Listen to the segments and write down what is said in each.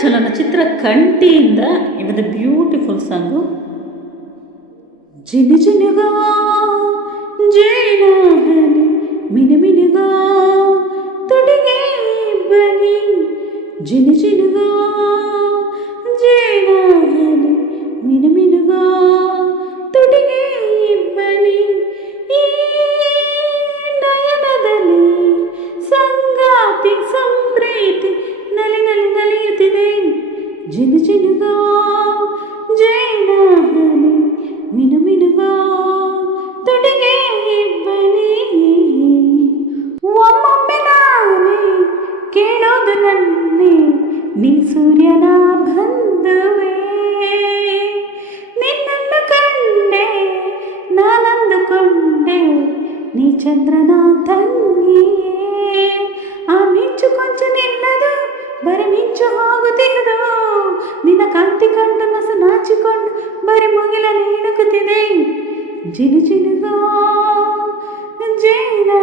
ಚಲನಚಿತ್ರ ಕಂಠಿಯಿಂದ ಇವತ್ತು beautiful song ಜಿನಿ ಜಿನುಗಾ ಜೇನಾಹನಿ ಮಿನುಮಿನುಗಾ ತುಡಿಗೆ ಬನಿ ಜಿನಿ ಜಿನುಗಾ ಜಿನು ಜಿನುಗಾ ಜೇನಾಹನಿ ಮಿನು ಮಿನುಗಾ ತುಡಿಗೆ ಇಬ್ಬನಿ ಒಮ್ಮೊಮ್ಮೆ ನಾನೇ ಕೇಳೋದು ನನ್ನೇ ನೀ ಸೂರ್ಯನ ಬಂಧುವೇ ನಿನ್ನನ್ನು ಕಂಡೆ ನಾನಂದುಕೊಂಡೆ ನೀ ಚಂದ್ರನ ತಂಗಿಯೇ ಆ ಮಿಂಚು ಕೊಂಚ ನಿನ್ನದು ಬರಿ ಮಿಂಚು ಹೋಗುತ್ತಿರುವುದು కంటికండు నసు నాచికొండు మరి ముగిల నేనుకు తిదే జిను జినుగా జైనా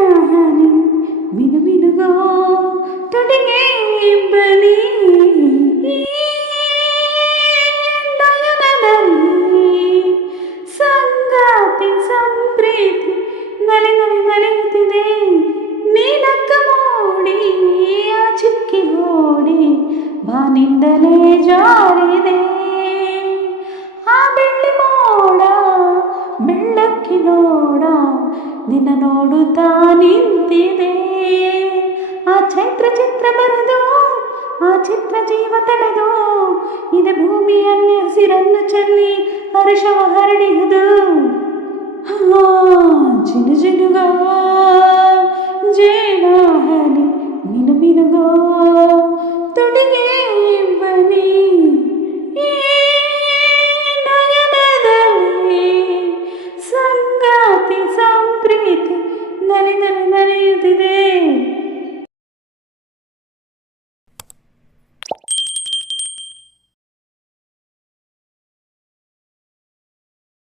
ಬೆಳ್ಳಕ್ಕಿ ನೋಡ ನಿನ್ನ ನೋಡುತ್ತಾ ನಿಂತಿದೆ ಆ ಚೈತ್ರ ಚಿತ್ರ ಬರೆದು ಆ ಚಿತ್ರ ಜೀವ ತಳೆದು ಇದೆ ಭೂಮಿಯಲ್ಲಿ ಹಸಿರನ್ನು ಚೆಲ್ಲಿ ಹರ್ಷವ ಹರಡಿಹುದು ಹಾ, ಜಿನು ಜಿನುಗೋ